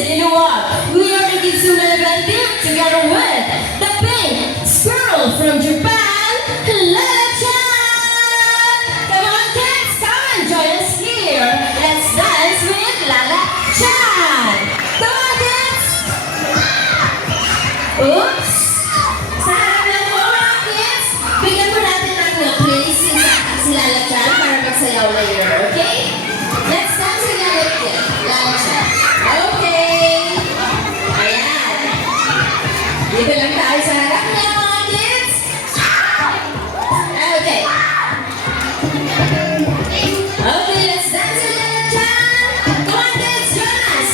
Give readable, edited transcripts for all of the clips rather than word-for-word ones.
Siniluwag. We are the Kitsune event team together with the pink squirrel from Japan, Lala-chan! Come on kids, come and join us here. Let's dance with Lala-chan! Come on kids! Oops! Sa harap lang po mga kids, bigyan po natin ng place si Lala-chan para magsayaw later, okay? Let's dance together with Lala-chan. Okay! Ayan! Dito lang tayo sa harap niya mga kids! Okay! Okay, let's dance with Lala-chan! Come on kids, join us!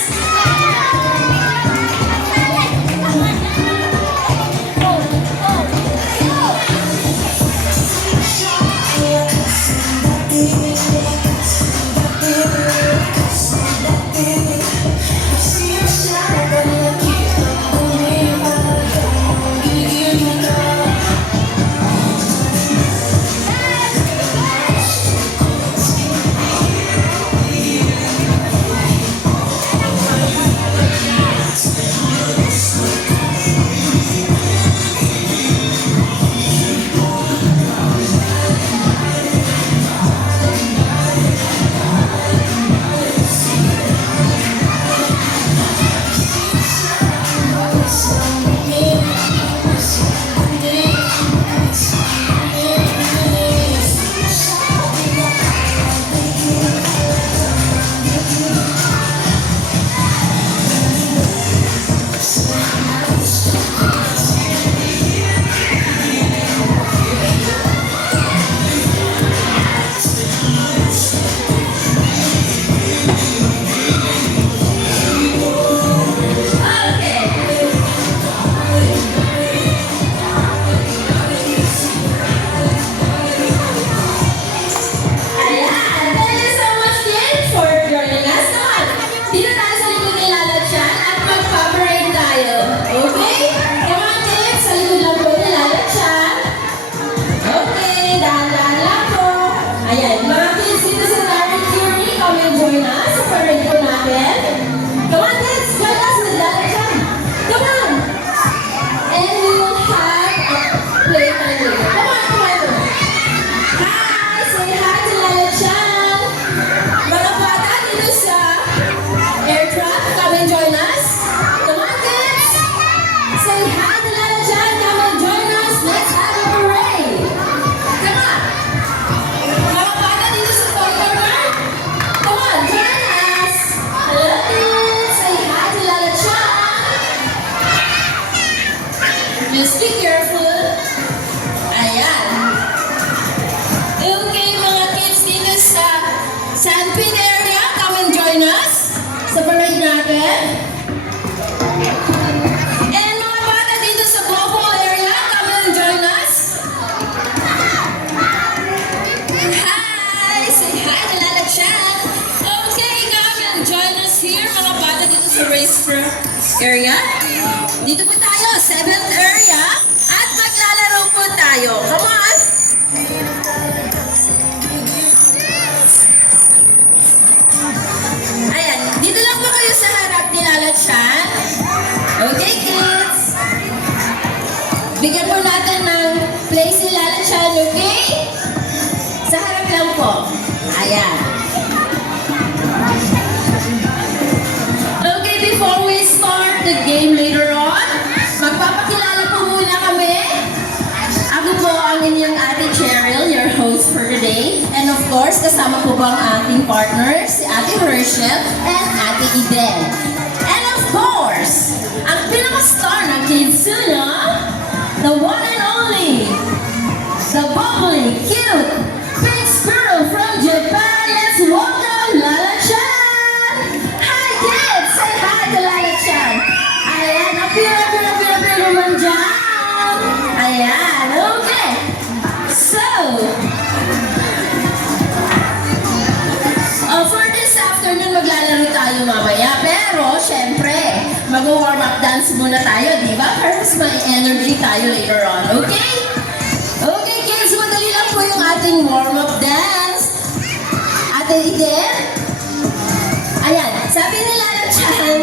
Just be careful. Ayan. Okay, mga kids dito sa Sandpit area, come and join us sa parade natin. And mga bata dito sa Bobo area, come and join us. Hi! Say hi to Lala-chan. Okay, come and join us here, mga bata dito sa Racetrack area. Dito po tayo, 7th area, at maglalaro po tayo. Come on! Ayan, dito lang po kayo sa harap ni Lala-chan. Okay, kids? Bigyan po natin ng place si Lala-chan, okay? Sa harap lang po. Ayan. Okay, before we start the game later on, magpapakilala po muna kami. Ako po ang inyong Ate Cheryl, your host for today. And of course, kasama po ba ang ating partners, si Ate Herschel and Ate Eden. And of course, ang pinaka-star ng Kitsune, the one and only, the bubbly, cute, pink squirrel from Japan. Let's welcome Lala-chan! Hi kids! Say hi to Lala-chan! Ayan, appear naman dyan! Ayan, okay! So, for this afternoon, maglalaro tayo mamaya. Pero, syempre, mag-warm up dance muna tayo, di ba? Para mas may energy tayo later on, okay? Okay kids, madali lang po yung ating warm up dance. Ate Eden? Ayan, sabi ni Lala-chan,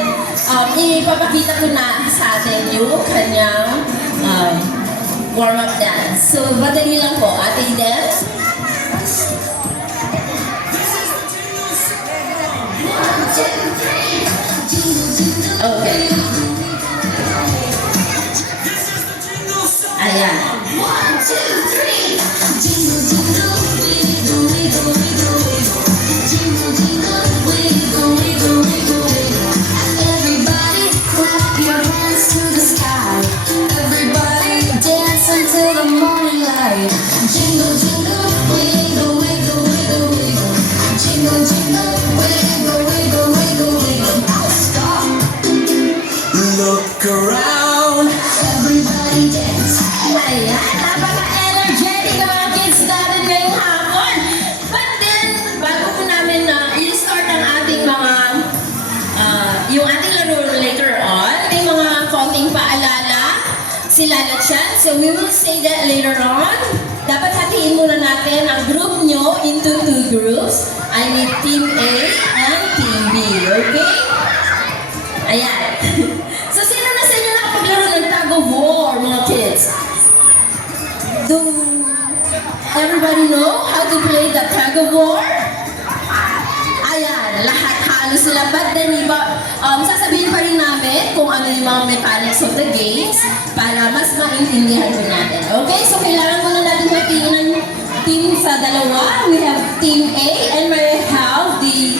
ipapakita ko na sa atin yung kanyang warm-up dance. So, madali lang po. Ating dance. Okay. Ayan. 1, 2, 3. Jingle, jingle, wiggle, wiggle, wiggle, wiggle. Jingle, jingle, wiggle, wiggle, wiggle, wiggle. Everybody clap your hands to the sky. Everybody dance until the morning light. Jingle, jingle, wiggle, wiggle, wiggle, wiggle. Jingle, jingle, wiggle, wiggle, wiggle, wiggle. Now stop. Look around. Everybody dance. Ayan, napaka-energetic ng mga kids natin ngayong hapon. But then, bago po namin i-start ang ating mga, yung ating laro later on, may mga konting paalala sila na dyan. So we will say that later on. Dapat hatiin muna natin ang group nyo into 2 groups. I need Team A and Team B, okay? Ayan. So sino na sa inyo nakapaglaro ng tug of war, mga kids? Do everybody know how to play the tug of war? Ayan, lahat halos sila. But then, sasabihin pa rin namin kung ano yung mga mechanics of the games para mas maintindihan po natin. Okay, so kailangan muna natin matiin ang team sa dalawa. We have Team A and we have the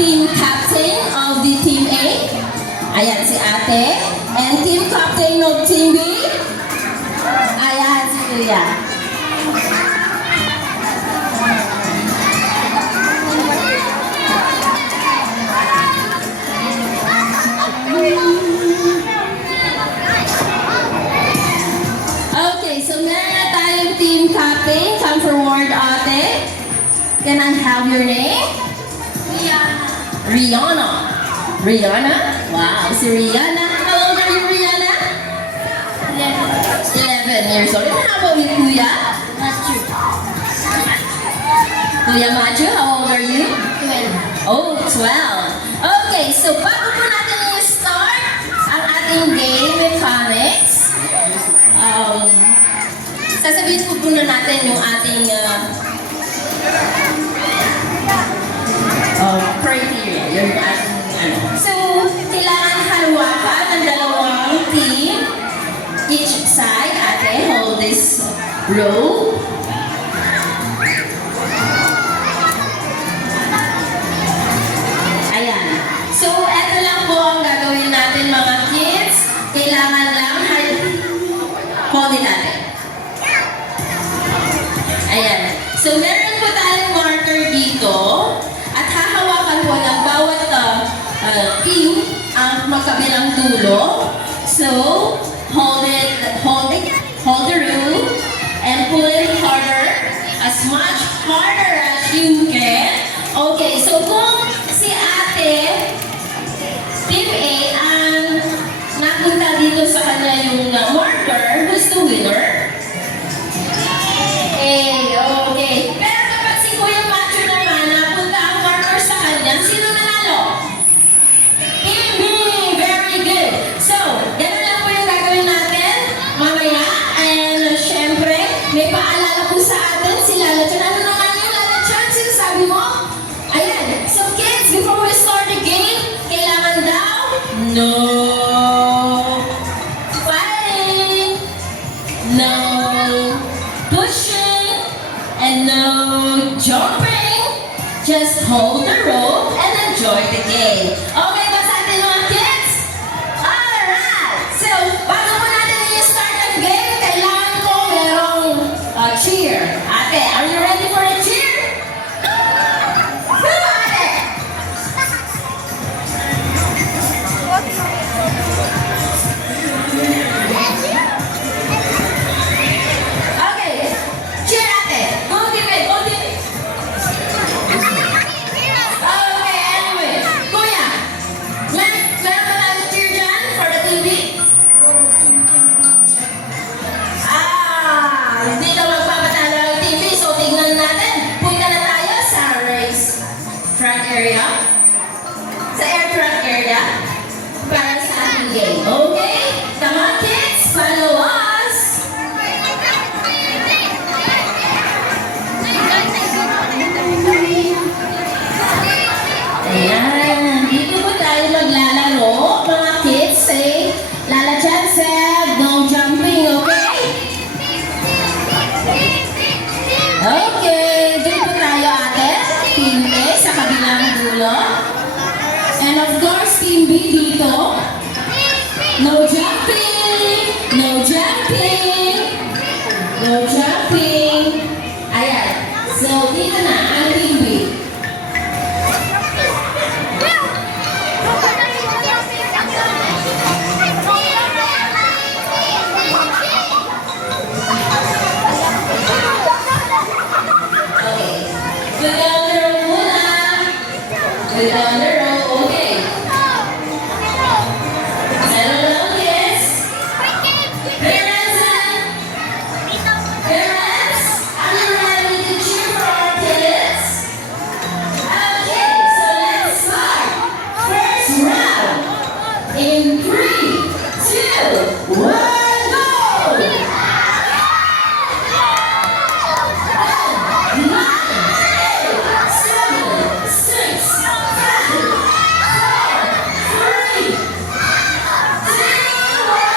team captain of the Team A. Ayan, si ate. And team captain of Team B. Ayan, si Kuya. Okay, so meron na tayong team captain. Come forward, ate. Can I have your name? Rihanna. Rihanna? Wow, si Rihanna. How old are you, Rihanna? 11 years old. And how about you, Kuya? Matthew. Kuya Matthew, how old are you? 12. Oh, 12. Okay, so bago po natin i-start ang ating game mechanics, sasabihin po muna natin yung ating criteria, yung ating So, kailangan haluwakan ng dalawang team each side. Ate, hold this row. Ayan. So, eto lang po ang gagawin natin mga kids. Kailangan lang hold it natin. Ayan. So, meron po tayong marker dito at hahawakan po ng bawat team ang magkabilang dulo. So, hold the room and pull it harder, as much harder as you can. Okay, so kung si ate, Team A, ang napunta dito sa kanya yung marker, who's the winner? Okay. Pero kapag si Kuya Matthew naman, napunta ang marker sa kanya, sino nanalo? Very good. So, ganun lang po yung gagawin natin mamaya. And syempre, may paalala po sa atin si Lala Chan. Ano naman yung Lala Chan? Sinasabi mo? Ayan. So kids, before we start the game, kailangan daw no fighting, no pushing, and no jumping. Just hold the rope and enjoy the game. Okay ba sa atin mga kids? Alright! So, bago po natin i-start ang game, kailangan ko merong cheer. Ate, are you ready for a cheer? Woo, ate! Okay, cheer ate. Go team A, go team A. Okay, anyway. Kuya, Ayan, dito po tayo maglalaro. Mga kids, say, Lala Chan said, no jumping, okay? Okay, dito po tayo ate. Team A sa kabilang dulo. And of course, Team B dito. No jumping! No jumping! No jumping! Ayan. So, dito na ang Team B. Okay. Good on the row muna. Good on the row. Okay. Settle down, kids. Parents, are you ready to cheer for our kids? Okay, so let's start. First round. In 3, 2, 1, go! 9, 8, 7, 6, 5, 4, 3, 2, 1.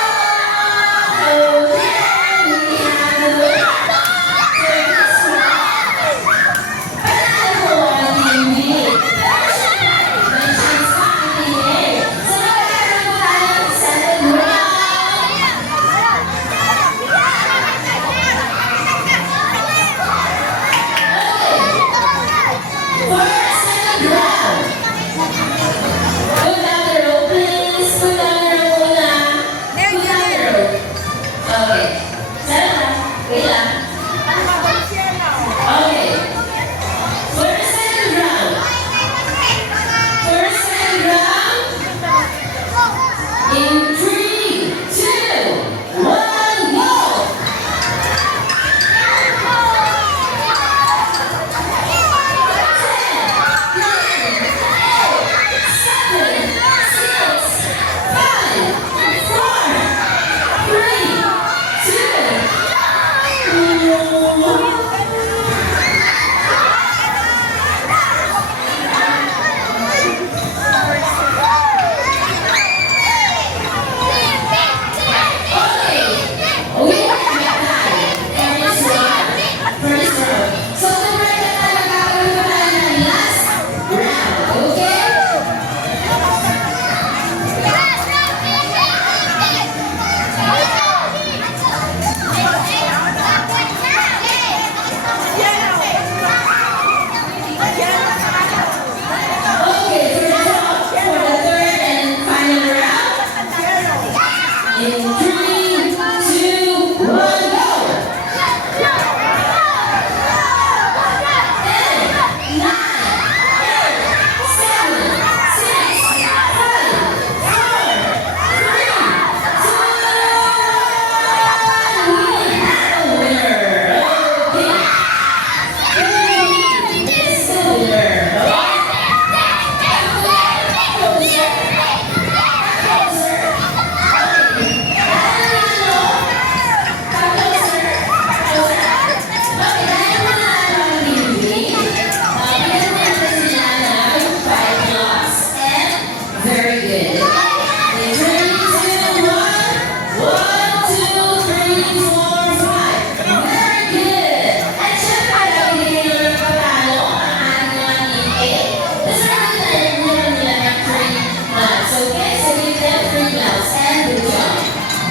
In 3, 2, 1, go!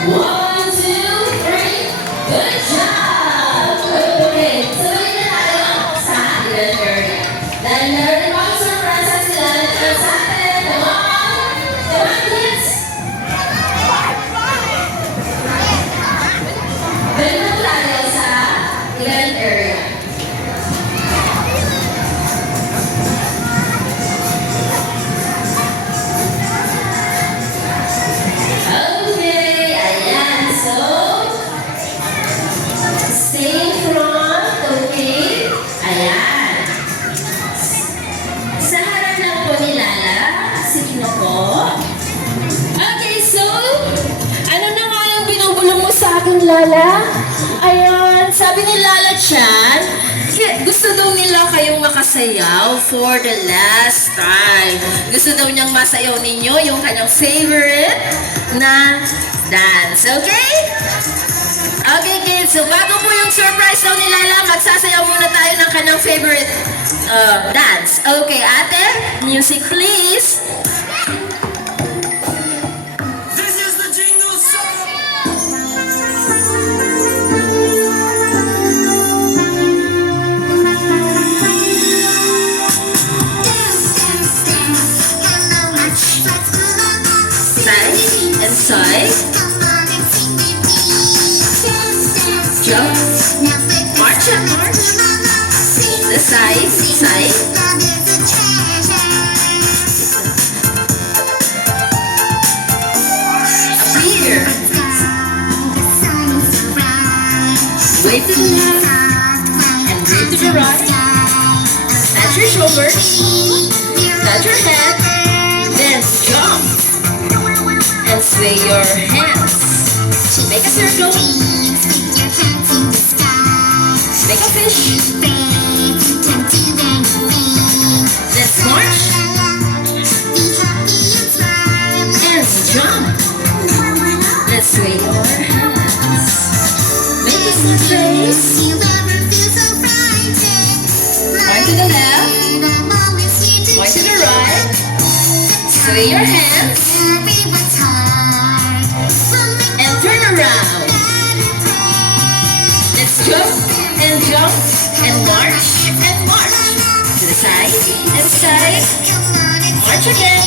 1, 2, 3. Good job! Okay, tuloy na tayo sa ating area. Dahil meron pang surpresa sila na sa atin. Come on! Come on, kids! Dahil na tayo sa event area. Lala. Ayan, sabi ni Lala Chan, gusto daw nila kayong makasayaw for the last time. Gusto daw niyang masayaw ninyo yung kanyang favorite na dance. Okay? Okay, kids. So, bago po yung surprise daw ni Lala, magsasayaw muna tayo ng kanyang favorite dance. Okay, ate, music please. This is the jingle song. Side and side. Jump. March and march. The side, side. Here. Wave to the left and wave to the right. Touch your shoulders. Touch your head. Then jump. And sway your hands. Make a circle. Make a fish. Let's march. And jump. Let's sway your hands. Make a smooth face. Point to the left. Point to the right. Sway your hands. And turn around. Let's jump and march and march. To the side and side. March again.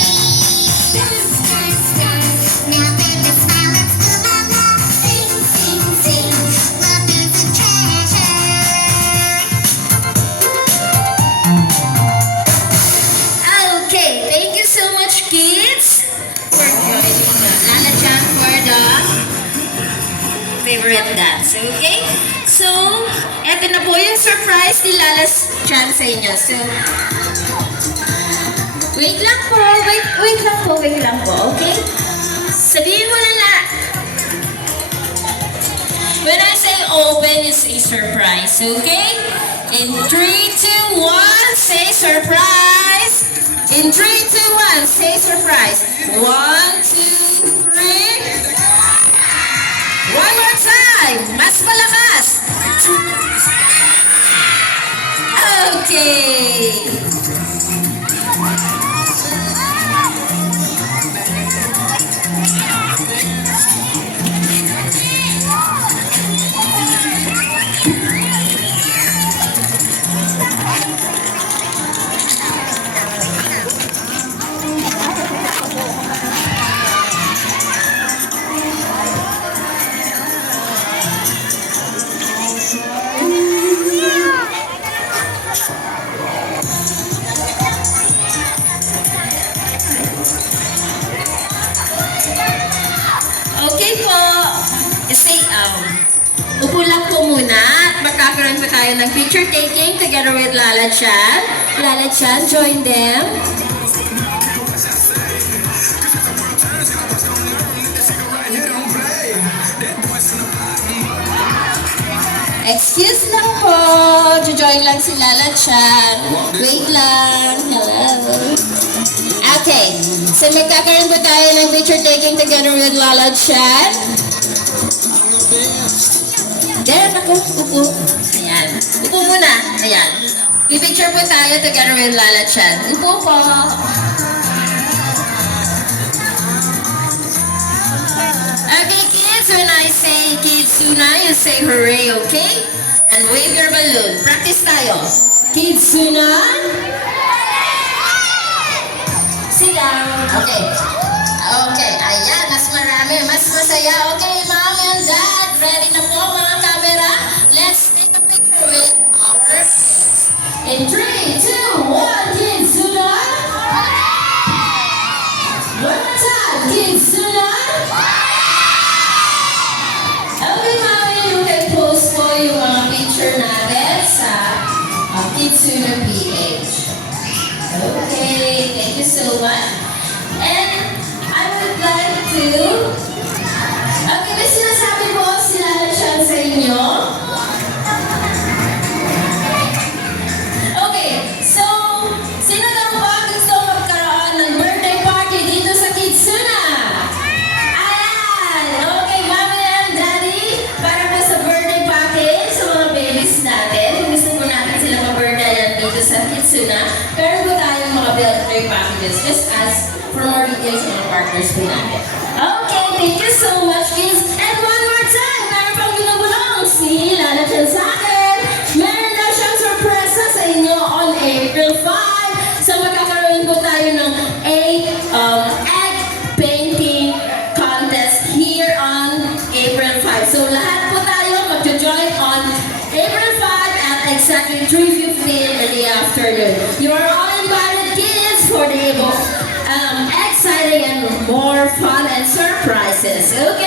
Okay, thank you so much, kids, for joining Lala Chan for the favorite dance. Okay? So, eto na po yung surprise ni Lala Chan sa inyo. So, wait lang po, okay? Sabihin mo na. When I say open, you say surprise, okay? In 3, 2, 1, say surprise! In 3, 2, 1, say surprise! 1, 2, 3. One more time! Mas malakas! Okay! Okay po. Kasi, upo lang po muna at magkakaroon pa tayo ng picture taking together with Lala Chan. Lala Chan, join them. Excuse lang po. Join lang si Lala Chan. Wait lang. Hello. Okay. So magkakaroon po tayo ng picture taking together with Lala Chan. Diyan ako. Upo. Ayan. Upo muna. Ayan. Pipicture po tayo together with Lala Chan. Upo po. Okay, kids. When I say Kidsuna, you say hooray, okay? And wave your balloon. Practice tayo. Kidsuna. Sit down. Okay. Okay. Ayan. Mas marami. Mas masaya. Okay, mom and dad. Ready na po mga camera? Let's take a picture with our... In 3, 2, 1, Kidsuna. One more time. Kidsuna. Okay, mami. You can post po yung mga picture natin sa Kidsuna PH. Okay, thank you so much. And I would like to... Okay, may sinasabi po si Lala Chan sa inyo. dito sa Kitsuna. Meron po tayong mga built-in packages. Just ask for more details sa mga partners po natin. Okay, thank you so much, kids. And one more time, meron pang binubulong si Lana Chan sa akin. Meron daw siyang sorpresa sa inyo on April 5. So magkakaroon po tayo ng egg painting contest here on April 5. So lahat po tayo magjo-join on April 5 at exactly 3:15 in the afternoon. You are all invited, kids, for the exciting and more fun and surprises. Okay?